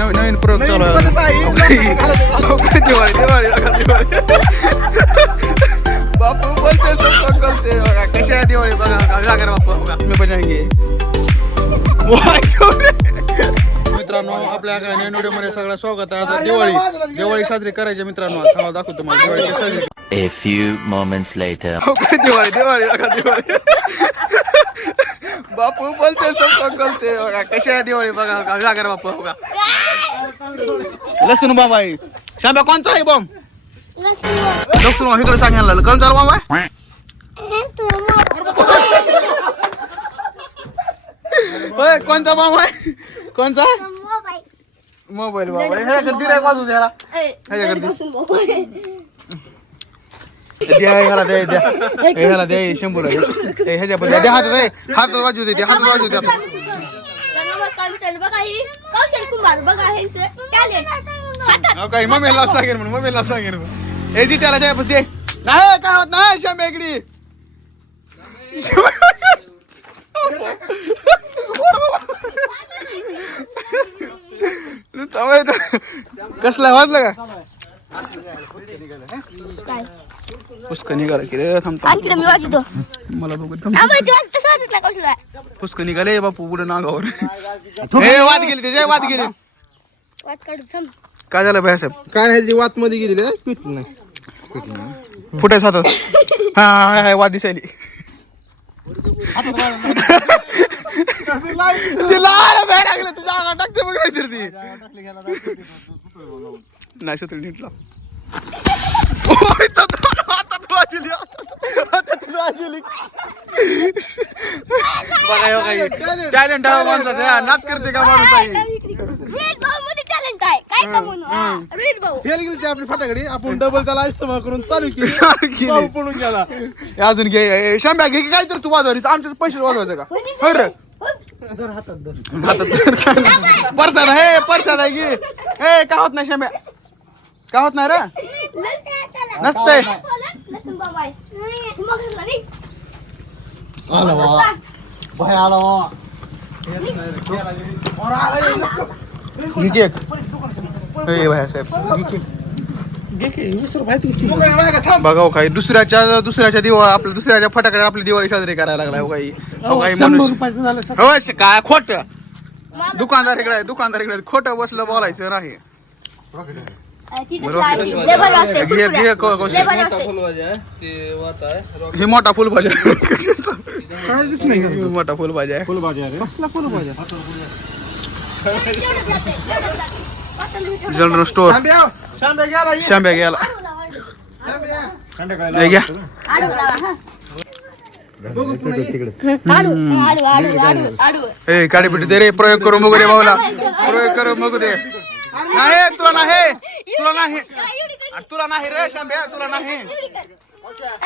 नवीन नवीन प्रयोग चालू आहे. काय दिवाळी दिवाळी दिवाळी. बापू बोलते सब करते बघा. कशी आहे दिवाळी? बघा जागर बापू बघा. मी सोडे. मित्रांनो आपल्या नवीन व्हिडिओमध्ये सगळं स्वागत आहे. आज दिवाळी. दिवाळी साजरी करायची मित्रांनो. थांबा दाखवतो तुम्हाला. दिवाळी कशी साजरी A few moments later. काय दिवाळी दिवाळी बघा दिवाळी. बापू बोलते सब करते बघा कशी आहे दिवाळी? बघा बघा, जागर बापू बघा. लसूण बॉम्ब आहे. शांब्या कोणचा आहे बॉम्ब लसूण बॉम्ब इकडे सांगायला लागलं कोणचा बॉम्ब आहे? होय कोणचा बॉम्ब आहे? कोणचा? मोबाईल बाबा. ह्याच्याकडे दिलाय बाजू द्याला द्या. ह्याला द्या द्या. ह्याला द्या शंभर आहे. द्या हातात हातात बाजू दे हातात बाजू द्या नमस्कार मित्रांनो बघा ही कौशल कुमार बघा ह्यांचं टॅलेंट अहो, काही मम्मीला सांगेन म्हणून मम्मीला सांगेन म्हणून. ए दी त्याला द्या बस दे. नाही काय होत नाही इकडे कसला वाजलं का? पुष्क निघाला की रे थांब आणखी मी वाजतो. मला बघू थांब. वाजत कौशल पुष्क निघाले बापू पुढे नागावर ए वाद गेली त्याच्या वाद गेली वाज काढू थांब काय झालं भाई साहेब काय ह्याची वात मध्ये गेली रे पीठ नाही फुटायच हातात हा हा, हा वाद दिसायली ती लाल बाहेर लागलं तुझ्या अंगावर टाकते बघ काहीतरी ती नाही शत्रू नीटला टॅलेंट आहे माणसाचं. हा, करते का माणूस आहे रोहित भाऊ मध्ये टॅलेंट काय काय का म्हणू? हा, रोहित भाऊ. फेल गेली ती आपली फटाकडी. आपण डबल त्याला इस्तेमाल करून चालू केली. भाऊ गेला. अजून घे शंभ्या घे की काय तर तू वाजवायचं आमच्याच पैसे वाजवायचं का? होय रे. हातात परसाद हे परसाद आहे की. हे का होत नाही शंभ्या का होत नाही रे? नसते आला केक हे भाया साहेब घे केक बघा हो काही दुसऱ्याच्या दुसऱ्याच्या दिवाळी आपल्या दुसऱ्याच्या फटाकडे आपली दिवाळी साजरी करायला लागलाय हो काही. हो काही माणूस हो काय खोट? दुकानदार इकडे आहे, दुकानदार इकडे. खोटं बसलं बोलायचं नाही. ही मोठा फुलभाज्या काय दिस नाही मोठा फुलभाज्या आहे. फुलभाजी आहे कसला फुलभाजी तेवढंच जाते, तेवढंच जाते. वाटण बिटण जनरल स्टोर शांब्या गेला हे घ्या. आडू लावा. आडू, आडू, आडू, आडू, आडू. काडी पिटी दे रे प्रयोग करू मगू दे भाऊला. प्रयोग करू मगू दे. नाही तुला नाही. तुला नाही. अरे तुला नाही रे तुला नाही.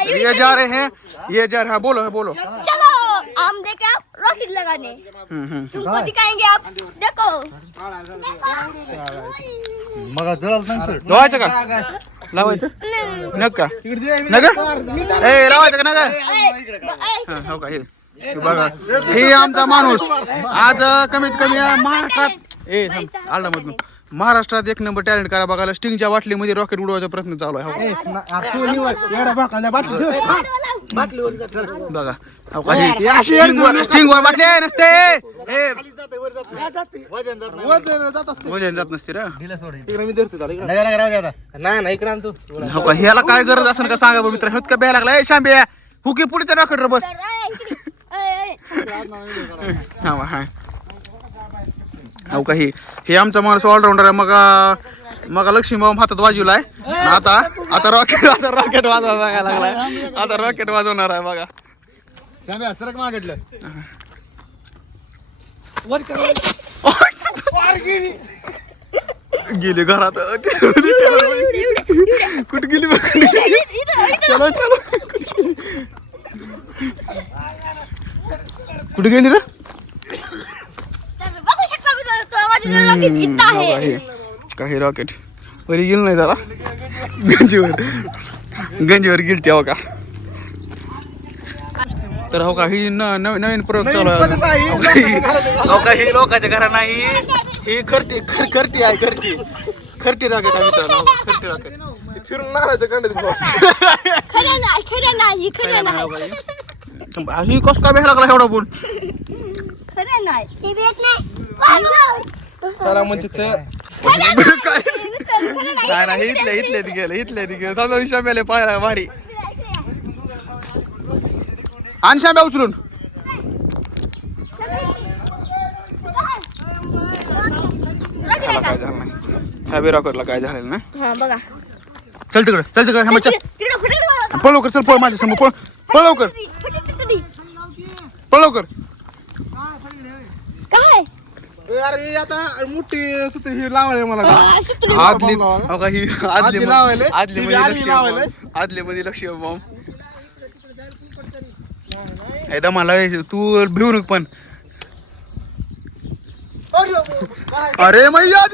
ये जा रहे हैं ये जा रहे हैं. बोलो बोलो. चलो हम देखे आप रॉकेट लगाने। हम्म, हम्म. तुमको दिखाएँगे आप देखो। मग जळल नाही सर. लावायचं का? लावायचं? नग का नग ए लावायचं का नग हा, का बघा आमचा माणूस. आज कमीत कमी महाराष्ट्रात ए आलडा मधून महाराष्ट्रात एक नंबर टॅलेंट करा बघायला. स्टिंगच्या बाटलीमध्ये रॉकेट उडवायचा प्रयत्न चालू आहे. हो. बाटली बघा. हो का हे स्टिंगवर स्टिंगवर बाटली आहे, नसते. वजन जात असते. वजन जात नसते रे. इकडे मी धरतो त्याला, इकडे. नाही नाही इकडे आणतो हो का ह्याला काय गरज असेल का सांगा बरं मित्र? हेत का ब्या लागला? ए शांबे हुकी पुढे त्या रॉकेट बस. तर, इकडे. ऐ, ऐ. हा हो का हे हे आमचा माणूस ऑलराऊंडर आहे. मग मग लक्ष्मी बाबा हातात वाजवलाय. आता आता रॉकेट आता रॉकेट वाजवा बघायला लागलाय. आता रॉकेट वाजवणार आहे बघा. सरक मागितलं. गेली घरात. कुठे गेली बघ. चलो चलो. कुठे गेली रे तर बघू शकता मित्रांनो, तो बाजूला रॉकेट इथं आहे. काही रॉकेट वरी गेलं नाही जरा. गंजीवर. गंजीवर गेल तेव्हा का. तर हो का ही न नवीन नवीन प्रयोग चालू आहे. हो का ही लोकांच्या घरा नाही. हे खरटी खर खरटी आहे खरटी. खरटी राखेत आहे मित्रांनो. खरटी ते फिरून नारायचं कांड्यात भाऊ खरं नाही खरं नाही खरं नाही ही कस काय भेट लागला एवढा बोल? खरं नाही. हे करा म्हणते ते काय? नाही नाही इथल्या इथल्या ती गेलं इथल्या ती गेलं. थांबा शाम्याला पाहायला भारी. आण शाम्या उचलून. काय झालं नाही. ह्या बिराकडला काय झालेलं ना हा बघा. चल तिकडे चल तिकडे ह्या चल. पळ लवकर चल पळ माझ्यासमोर पळ. पळ लवकर. पळ लवकर. काय? अरे आता मोठी ही लावायला मला. आदली का ही आदली लावायले? आदली मध्ये लक्ष? आदली मध्ये लक्ष बॉम्ब एकदा मला तू भिवू नको पण. अरे मैया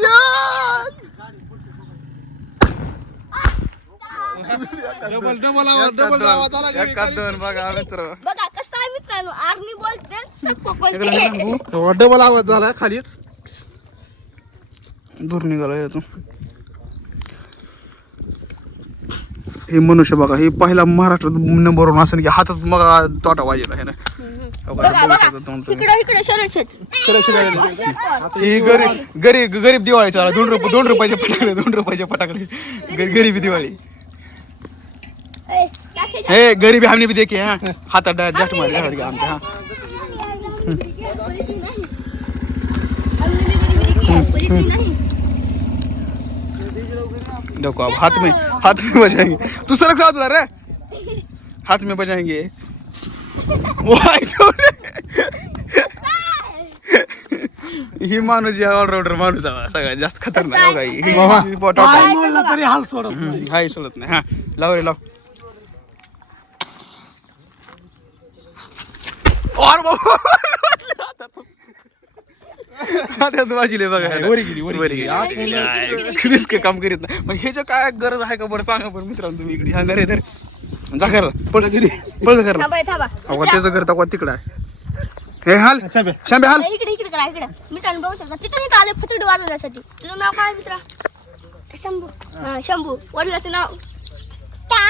डबल डबल आवाज डबल आवाज आला घरी एकाच दोन बघा मित्र. बघा मित्रांनो आर्मी बोलते सबको बोलते. डबल आवाज झाला खालीच. दूर निघाला यातून हे मनुष्य बघा हे पहिला महाराष्ट्रात नंबर वन असं की हातात मग तोटा वाजेला आहे ना. गरीब गरीब गरीब दिवाळी चाला. दोन रुपये दोन रुपयाचे फटाकडे दोन रुपयाचे फटाकडे गरी- गरीबी दिवाळी. हे गरीबी हमने भी देखी हाँ हातात डायरेक्ट जास्त मारे आमच्या हाँ। देखो अब हाथ में हाथ में बजाएँगे। तू सरक साथ रे। हाथ में बजाएँगे। ही माणूस या ऑलराऊंडर माणूस सगळ्यात जास्त खतरनाक ही. ही। ही हाय सोडत नाही हा। लाव रे लाव और बाबा हातात वाजले बघा. वरी गेली, वरी गेली. गेली. रिस्क काम करीत नाही. मग ह्याच्या काय गरज आहे का बरं सांगा बरं मित्रांनो तुम्ही इकडे. हा घरी तर जा घरला. पळ घरी. पळ घरला. थांबा थांबा. अगं त्याचं घर तवा तिकडं आहे? हे हाल. शांबे. हाल. इकडे इकडे करा इकडे. मित्रांनो बघू शकता. तिथे इथं आले फुतडी वाजवण्यासाठी. तुझं नाव काय मित्रा? शंभू. हा शंभू. वडिलाचं नाव? टा